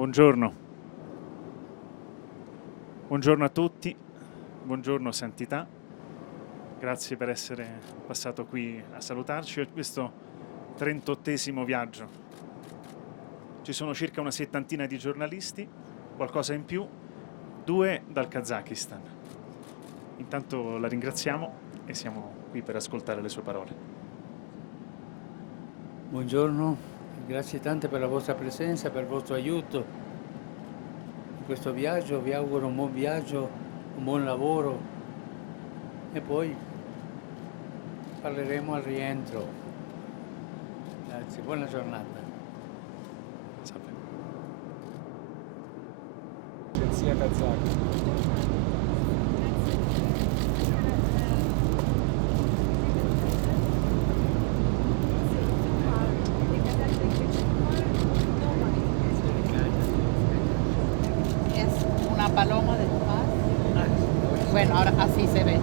Buongiorno. Buongiorno a tutti, buongiorno Santità, grazie per essere passato qui a salutarci a questo 38esimo viaggio. Ci sono circa una settantina di giornalisti, qualcosa in più, 2 dal Kazakistan. Intanto la ringraziamo e siamo qui per ascoltare le sue parole. Buongiorno, grazie tante per la vostra presenza, per il vostro aiuto in questo viaggio. Vi auguro un buon viaggio, un buon lavoro e poi parleremo al rientro. Grazie, buona giornata. Salve. Agenzia kazaka. Es una paloma del mar. Bueno, ahora así se ve.